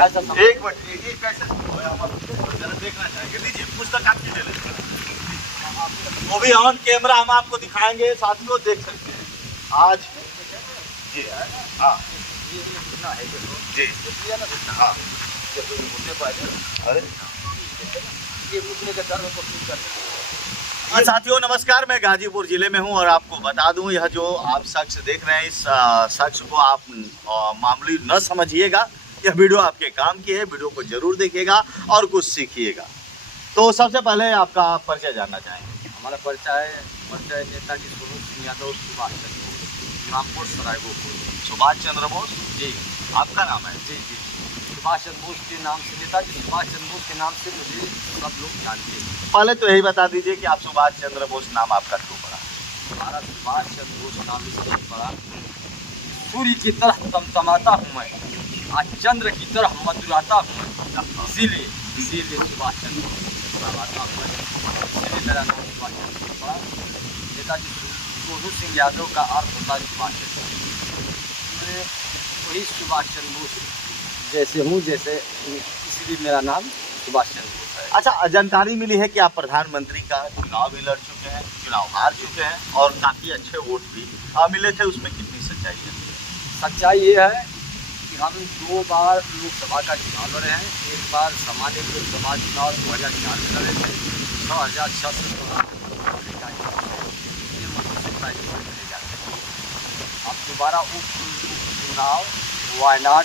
एक मिनट, ये कैसे जरा देखना चाहेंगे। लीजिए पुस्तक आपकी ले लेते हैं, वो भी ऑन कैमरा हम आपको दिखाएंगे, साथियों देख सकते हैं आज जी। हाँ जी हाँ, अरे साथियों नमस्कार, मैं गाजीपुर जिले में हूं और आपको बता दूं, यह जो आप शख्स देख रहे हैं, इस शख्स को आप मामूली न समझिएगा। यह वीडियो आपके काम की है, वीडियो को जरूर देखिएगा और कुछ सीखिएगा। तो सबसे पहले आपका परिचय जानना चाहेंगे। हमारा परिचय नेताजी स्वरूप सिंह यादव, सुभाष चंद्र बोस, इमामपुर सराय गोपुर। सुभाष चंद्र बोस जी, आपका नाम है? जी जी, सुभाष चंद्र बोस के नाम से, नेताजी सुभाष चंद्र बोस के नाम से मुझे सब लोग जानते हैं। पहले तो यही बता दीजिए कि आप सुभाष चंद्र बोस नाम आपका क्यों पड़ा? हमारा सुभाष चंद्र बोस नाम इसलिए पड़ा, सूर्य की तरह तमतमाता हूँ मैं, आज चंद्र की तरह मधुराता हूँ मैं, इसीलिए सुभाष चंद्र बोस मधुराता हूँ मैं, इसीलिए मेरा नाम सुभाष चंद्र बोस पड़ा। नेताजी स्वरूप सिंह यादव का अर्थ होता है सुभाष चंद्र, मैं वही सुभाष चंद्र बोस जैसे हूँ, जैसे इसलिए मेरा नाम सुभाष चंद्र बोस है। अच्छा, जानकारी मिली है कि आप प्रधानमंत्री का चुनाव भी लड़ चुके हैं, चुनाव हार चुके हैं और काफ़ी अच्छे वोट भी मिले थे, उसमें कितनी सच्चाई है? सच्चाई ये है कि हम 2 बार लोकसभा का चुनाव लड़े हैं। एक बार सामान्य लोकसभा चुनाव 2004 में लड़े थे, 6,600 अब दोबारा उप चुनाव वायनाड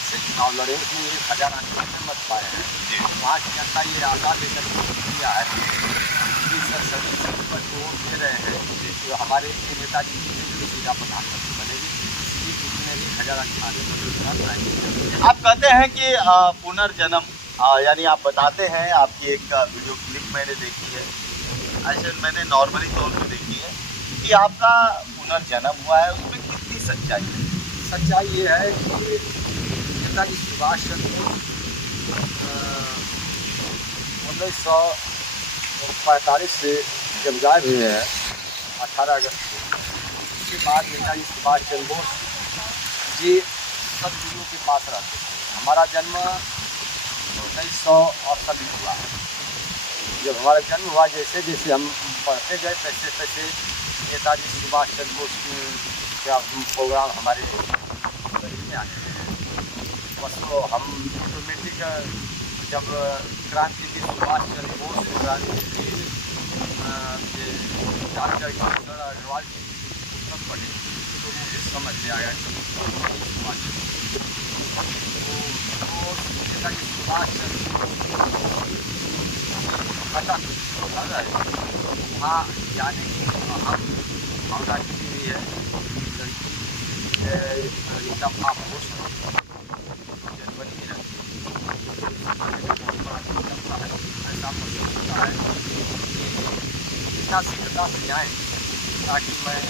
से चुनाव लड़े, उसमें 1,000 में मत पाए हैं। वहाँ की जनता ये आशा लेकर दिया है कि सभी पर जो वोट दे रहे हैं जो हमारे नेताजी जी सीधा प्रधानमंत्री बनेगी, इसमें भी 1,098 आप कहते हैं कि पुनर्जन्म, यानी आप बताते हैं, आपकी एक वीडियो क्लिप मैंने देखी है, ऐसे मैंने नॉर्मली तौर पर देखी है कि आपका पुनर्जन्म हुआ है, उसमें कितनी सच्चाई है? सच्चाई ये है कि नेताजी सुभाष चंद्र बोस 1945 से जब गायब हुए हैं 18 अगस्त को, उसके बाद नेताजी सुभाष चंद्र बोस जी सदगुरुओं के पास रहते थे। हमारा जन्म 1968 में हुआ है। जब हमारा जन्म हुआ, जैसे जैसे हम पढ़ते गए तैसे तैसे नेताजी सुभाष चंद्र बोस का प्रोग्राम हमारे में आने लगे। बस तो हम ऑटोमेटिक जब क्रांतिवीर सुभाष चंद्र बोस क्रांतिवीर डॉक्टर अग्रवाल की पुस्तक पढ़ी तो मुझे समझ में आया कि नेताजी सुभाष चंद्र पता हाँ जाने की हम भावना की हुई है, एकदम आप हो सकते जनवरी ऐसा मुझे होता है इतना शीघ्रता से जाएँ ताकि मैं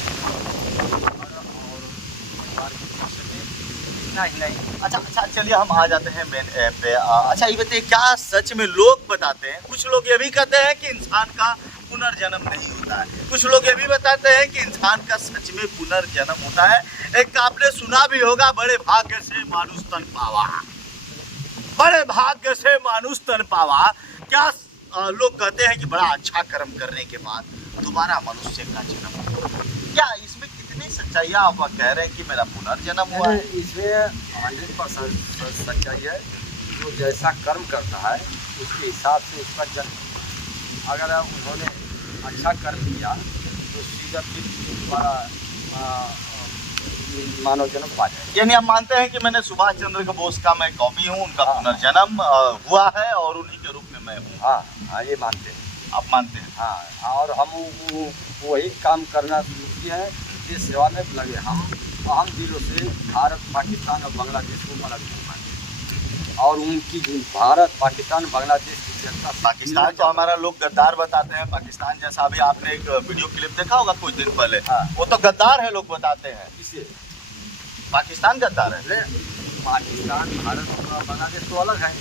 और परिवार को देख सके, इतना ही नहीं। अच्छा, चलिए हम आ जाते हैं मेन ऐप पे। अच्छा ये बताइए, क्या सच में लोग बताते हैं, कुछ लोग ये भी कहते हैं कि इंसान का पुनर्जन्म नहीं होता है, कुछ लोग ये भी बताते हैं कि इंसान का सच में पुनर्जन्म होता है। एक आपने सुना भी होगा, बड़े भाग्य से मानुष तन पावा, बड़े भाग्य से मानुष तन पावा। क्या लोग कहते हैं कि बड़ा अच्छा कर्म करने के बाद दोबारा मनुष्य का जन्म, क्या इसमें कितनी सच्चाई? आप कह रहे हैं कि मेरा पुनर्जन्म हुआ है, इसमें 100% सच्चाई है। जो जैसा कर्म करता है उसके हिसाब से उसका जन्म, अगर उन्होंने अच्छा कर्म किया तो सीधा फिर दोबारा मानव जन्म पा जाए। यानी आप मानते हैं कि मैंने सुभाष चंद्र बोस का मैं कॉपी हूँ, उनका पुनर्जन्म हुआ है और उन्हीं के रूप में मैं हूँ? हाँ, ये मानते हैं। आप मानते हैं? हाँ, और हम वही काम करना शुरू किए हैं, देश सेवा में लगे। हम अहम दिलों से भारत, पाकिस्तान और बांग्लादेश को अलग नहीं मानते, और उनकी भारत, पाकिस्तान, बांग्लादेश की जनता, पाकिस्तान तो हमारा लोग गद्दार बताते हैं, पाकिस्तान जैसा। अभी आपने एक वीडियो क्लिप देखा होगा कुछ दिन पहले, वो तो गद्दार है लोग बताते हैं। इसे पाकिस्तान गद्दार है? पाकिस्तान, भारत और बांग्लादेश तो अलग है,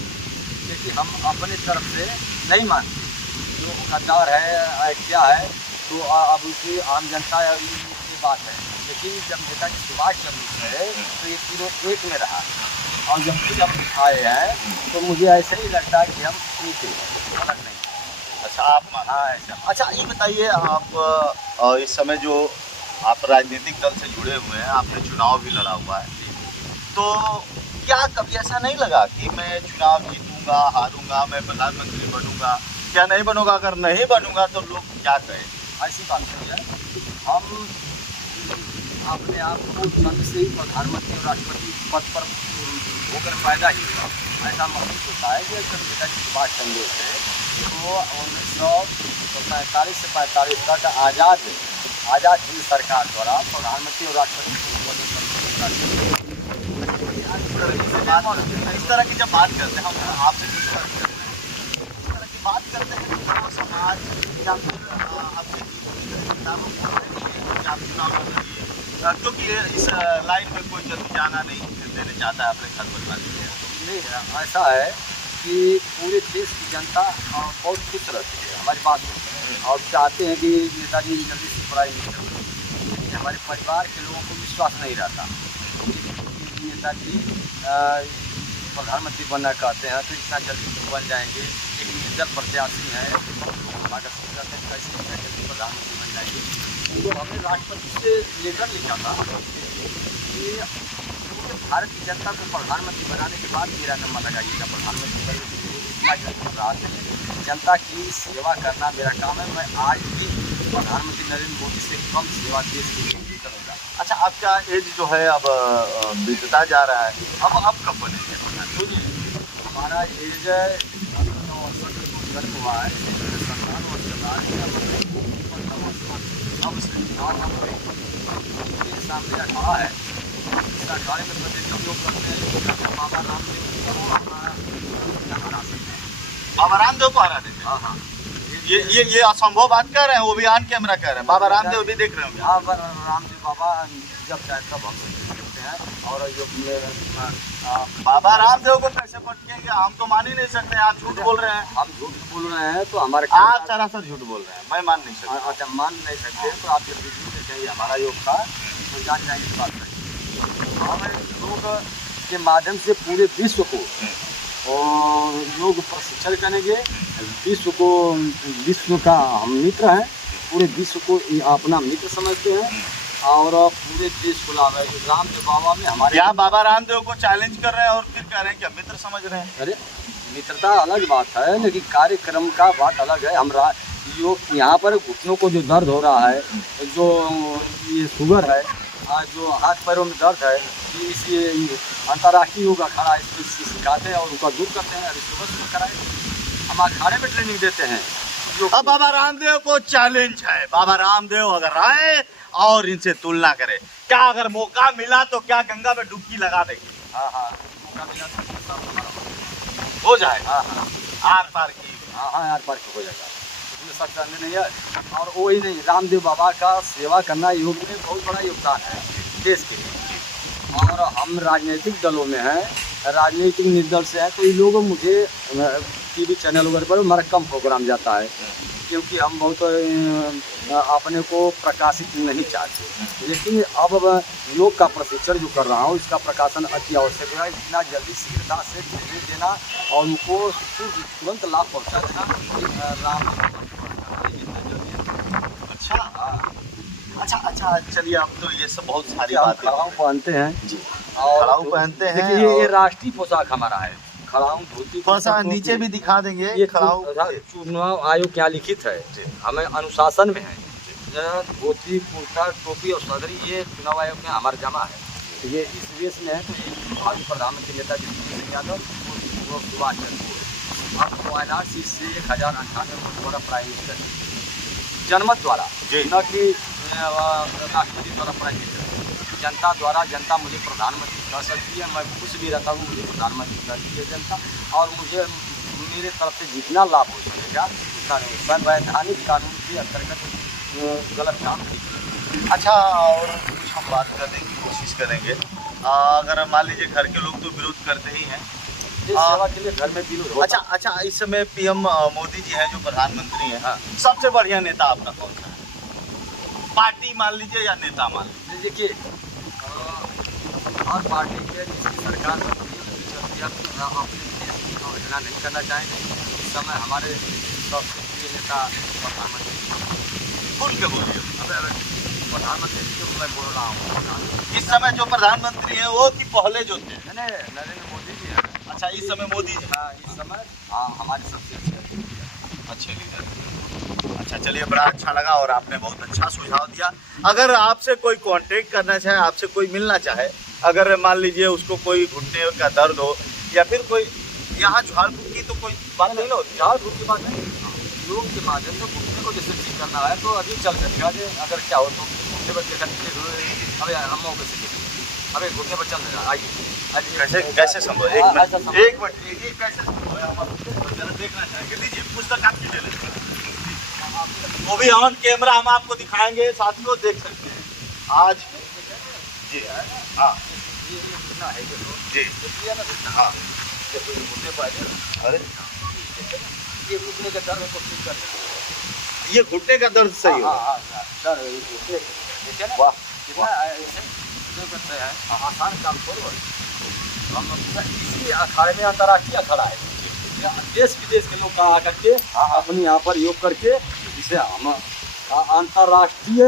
लेकिन हम अपने तरफ से नहीं मानते। जो गद्दार है क्या है तो अब उसकी आम जनता की बात है, लेकिन जब नेताजी सुभाष चंद्र है तो ये तीनों एक में रहा। और जब भी हम आए हैं तो मुझे ऐसे ही लगता है कि हम ठीक है, अलग नहीं। अच्छा, आप मानते हैं। हाँ ऐसा। अच्छा, ये बताइए, आप इस समय जो आप राजनीतिक दल से जुड़े हुए हैं, आपने चुनाव भी लड़ा हुआ है, तो क्या कभी ऐसा नहीं लगा कि मैं चुनाव जीतूंगा, हारूंगा, मैं प्रधानमंत्री बनूंगा, क्या नहीं बनूंगा, अगर नहीं बनूंगा तो लोग क्या कहें? ऐसी बात नहीं है। हम अपने आप को जन्म से ही प्रधानमंत्री और राष्ट्रपति पद पर होकर पैदा ही हुआ, ऐसा महसूस होता है कि जब नेताजी सुभाष चंद्र बोस थे तो 1947 से 45 तक आज़ाद हिंद सरकार द्वारा प्रधानमंत्री और राष्ट्रपति इस तरह की जब बात करते हैं, हम आपसे डिस्कस करते हैं, इस तरह की बात करते हैं कि युवा समाज या फिर आपसे किताबों को आप चुनाव करिए, क्योंकि इस लाइन में कोई जल्दी जाना नहीं देने चाहता है अपने घर परिवार के लिए। नहीं है। ऐसा है कि पूरे देश की जनता बहुत खुश रहती है हमारी बात सुनकर और चाहते हैं कि नेताजी जल्दी से प्राइम मिनिस्टर बने। हमारे परिवार के लोगों को विश्वास नहीं रहता कि नेताजी प्रधानमंत्री बनना कहते हैं तो इतना जल्दी बन जाएंगे। एक निर्दल प्रत्याशी है, स्वागत करते हैं, कैसे इतना जल्दी प्रधानमंत्री बन जाएंगे। तो हमने राष्ट्रपति से लेटर लिखा था कि भारत की जनता को प्रधानमंत्री बनाने के बाद मेरा नंबर लगाइएगा प्रधानमंत्री बनने के लिए। इतना जल्दी रात में जनता की सेवा करना मेरा काम है। मैं आज भी प्रधानमंत्री नरेंद्र मोदी से कम सेवा देश के लिए करूँगा। अच्छा, आपका एज जो है अब बीतता जा रहा है, अब आप कब बनेंगे प्रधानमंत्री? हमारा एज 69 हुआ है, संतान और अब मेरे सामने अखाड़ा है, इस अखाड़े में प्रतिनिधित्व लोग करते हैं बाबा रामदेव को हरा सकते हैं। बाबा रामदेव को हरा देते हैं? हाँ हाँ, ये असंभव बात कर रहे हैं, वो भी ऑन कैमरा कह रहे हैं। बाबा रामदेव भी देख रहे होंगे। हाँ, रामदेव बाबा जब चाहे तब हम सकते हैं। और जो बाबा रामदेव को कैसे पटकेंगे? हम तो मान ही नहीं सकते। आप झूठ बोल रहे हैं। हम झूठ बोल रहे हैं तो हमारे आप सरासर झूठ बोल रहे हैं, मैं मान नहीं सकता। अच्छा, मान नहीं सकते तो आप जब वीडियो में चाहिए हमारा योग था तो जान जाएंगे इस बात में। हम योग के माध्यम से पूरे विश्व को और योग प्रशिक्षण करेंगे। विश्व का हम मित्र हैं, पूरे विश्व को अपना मित्र समझते हैं और पूरे देश को लाभ है। रामदेव बाबा में हमारे यहाँ बाबा रामदेव को चैलेंज कर रहे हैं और फिर कह रहे हैं कि मित्र समझ रहे हैं। अरे मित्रता अलग बात है, लेकिन कार्यक्रम का बात अलग है। हम योग यहाँ पर घुटनों को जो दर्द हो रहा है, जो ये शुगर है, जो हाथ पैरों में दर्द है, इसी अंतर्राष्ट्रीय योग अखाड़ा इसमें सिखाते हैं और उनका दूर करते हैं। अभी सुबह कराए हम अखाड़े में ट्रेनिंग देते हैं। अब बाबा रामदेव को चैलेंज है, बाबा रामदेव अगर आए और इनसे तुलना करे, क्या अगर मौका मिला तो क्या गंगा में डुबकी लगा देंगे? हाँ हाँ, मौका मिला तो हो जाए। हाँ हाँ, आर पार की। हाँ हाँ, आर पार हो जाएगा, उसमें शक करने नहीं है। और वो ही नहीं, रामदेव बाबा का सेवा करना योग में बहुत बड़ा योगदान है देश के लिए। और हम राजनीतिक दलों में हैं, राजनीतिक निर्दल से हैं, तो ये लोग मुझे टीवी चैनल वगैरह पर हमारा कम प्रोग्राम जाता है क्योंकि हम बहुत अपने को प्रकाशित नहीं चाहते। लेकिन अब योग का प्रशिक्षण जो कर रहा हूँ इसका प्रकाशन अति आवश्यक है। इतना जल्दी शीघ्रता से ट्रेनिंग देना और उनको तुरंत लाभ पहुँचा देना राम। अच्छा, चलिए, अब तो ये सब बहुत सारी बातें खड़ाऊ पहनते हैं जी, और खड़ाऊ पहनते हैं। देखिए ये राष्ट्रीय पोशाक हमारा है, खड़ाऊ धोती। थोड़ा सा नीचे भी दिखा देंगे। ये खड़ाऊ चुनाव आयोग क्या लिखित है, हमें अनुशासन में है। धोती, कुर्ता, टोपी और सदरी ये चुनाव आयोग में हमारा जमा है। ये इस वेश में है तो भावी प्रधानमंत्री नेताजी चंद्रशेखर यादव और सुभाष चंद्र बोस अब वायनाड सीट से 1098 वोट द्वारा प्राइम मिनिस्टर जनमत द्वारा, न कि राष्ट्रपति द्वारा प्राइम मिनिस्टर। जनता द्वारा जनता मुझे प्रधानमंत्री कर सकती है। मैं खुश भी रहता हूँ, मुझे प्रधानमंत्री करती है जनता और मुझे मेरे तरफ से जितना लाभ हो सकेगा संवैधानिक कानून के अंतर्गत गलत काम नहीं करेगा। अच्छा, और कुछ हम बात करने की कोशिश करेंगे। अगर मान लीजिए घर के लोग तो विरोध करते ही हैं, देश सेवा के लिए घर में विरोध होता है। अच्छा, इस समय पीएम मोदी जी हैं जो प्रधानमंत्री हैं। हाँ। सबसे बढ़िया नेता आपका कौन सा है? पार्टी मान लीजिए या नेता मान लीजिए। देखिए हर पार्टी के जिसकी सरकार अपने देश की अवहेलना नहीं करना चाहेंगे। इस समय हमारे सबसे प्रिय नेता प्रधानमंत्री, खुल के बोलिए। प्रधानमंत्री जो मैं बोल रहा हूँ, इस समय जो प्रधानमंत्री हैं वो कि पहले जो थे? नरेंद्र मोदी जी हैं। अच्छा, इस समय मोदी जी। हाँ, इस समय हमारे सबसे अच्छे लीडर। अच्छा, चलिए, बड़ा अच्छा लगा और आपने बहुत अच्छा सुझाव दिया। अगर आपसे कोई कांटेक्ट करना चाहे, आपसे कोई मिलना चाहे, अगर मान लीजिए उसको कोई घुटने का दर्द हो या फिर कोई यहाँ झाड़ फूक की तो कोई बात नहीं ना होती? झाड़ फूक की बात नहीं, योग के माध्यम से घुटने को जैसे ठीक करना है तो अभी चल सकते हैं। अगर क्या हो तो घुटने पर देखा अभी हम कैसे अभी घुटने पर चल रहा। आइए कैसे संभव? एक मिनट ये कैसे संभव है? हम जरा देखना चाहेंगे। लीजिए पुस्तक आपकी ले लेते हैं, वो भी ऑन कैमरा हम आपको दिखाएंगे, साथियों देख सकते हैं आज। जी हाँ ये कितना है जी हाँ। घुटने पर अरे ये घुटने के दर्द को ठीक कर ये घुटने का दर्द सही हो? वाह, करते हैं आसान काम करो। हम इसी अखाड़े में अंतर्राष्ट्रीय अखाड़ा है, देश विदेश के लोग आ करके अपने यहाँ पर योग करके जिसे हम अंतर्राष्ट्रीय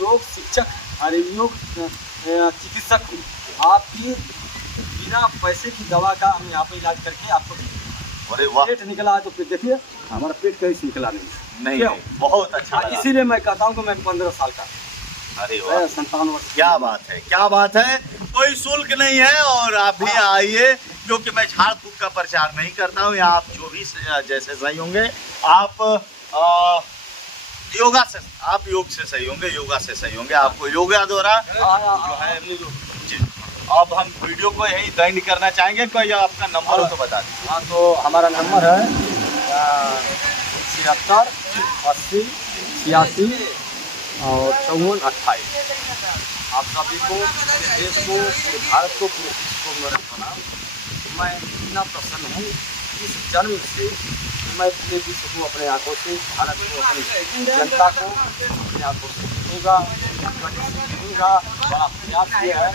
योग शिक्षक और योग चिकित्सक आपकी बिना पैसे की दवा का हम यहाँ पर इलाज करके आपको। अरे वाह, पेट निकला है तो फिर देखिए हमारा पेट कहीं से निकला नहीं। बहुत अच्छा लगा। इसीलिए मैं कहता हूँ कि मैं 15 साल का, अरे वाह, 57 वर्ष। क्या बात है, क्या बात है। कोई शुल्क नहीं है और आप भी आइए, क्योंकि मैं झाड़ फूक का प्रचार नहीं करता हूँ। यहाँ आप जो भी जैसे सही होंगे, आप योगा से, आप योग से सही होंगे, योगा से सही होंगे। आपको योगा द्वारा जो है जी। अब हम वीडियो को यही एंड करना चाहेंगे। कोई आपका नंबर हो तो बता दीजिए। हाँ, तो हमारा नंबर है 76 80 86 और 54 28। आप सभी को, देश को, पूरे भारत को, पूरे विश्व को मेरा प्रणाम। मैं इतना प्रसन्न हूँ इस जन्म से, मैं पूरे विश्व को अपने आंखों से, भारत को, अपनी जनता को अपने आंखों से देखूँगा, बड़ा प्रयास ये है।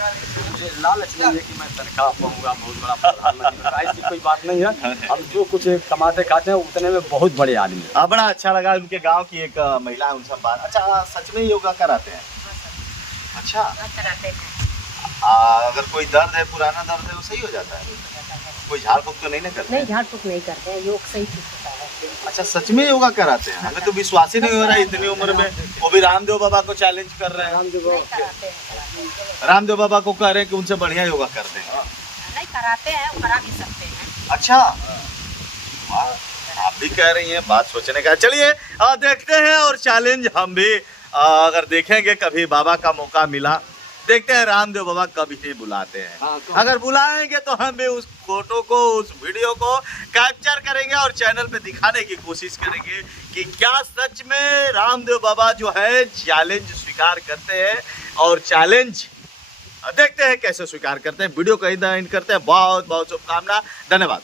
मुझे लालच नहीं है कि मैं तनख्वाह पाऊँगा बहुत बड़ा प्रधानमंत्री, ऐसी कोई बात नहीं है। हम जो कुछ कमाते खाते हैं उतने में बहुत बड़े आदमी। हाँ, बड़ा अच्छा लगा। उनके गांव की एक महिला है, उनसे बात। अच्छा, सच में योगा कराते हैं? अच्छा, कराते हैं। अगर कोई दर्द है, पुराना दर्द है, वो सही हो जाता है? कोई झाड़ फूक तो नहीं ना करते? नहीं, झाड़ फूक नहीं करते हैं, योग से ही ठीक होता है। अच्छा, सच में योगा कराते हैं? हमें तो विश्वास ही नहीं हो रहा है इतनी उम्र में। वो भी रामदेव बाबा को चैलेंज कर रहे हैं। कराते हैं। रामदेव बाबा को कह रहे हैं कि उनसे बढ़िया योगा करते हैं। नहीं कराते हैं, करा भी सकते हैं। अच्छा, वाह, आप भी कह रही हैं, बात सोचने का। चलिए देखते हैं और चैलेंज हम भी अगर देखेंगे, कभी बाबा का मौका मिला, देखते हैं रामदेव बाबा कभी ही बुलाते हैं। अगर बुलाएंगे तो हम भी उस फोटो को, उस वीडियो को कैप्चर करेंगे और चैनल पे दिखाने की कोशिश करेंगे कि क्या सच में रामदेव बाबा जो है चैलेंज स्वीकार करते हैं। और चैलेंज देखते हैं कैसे स्वीकार करते हैं। वीडियो को एंड करते हैं। बहुत बहुत शुभकामना, धन्यवाद।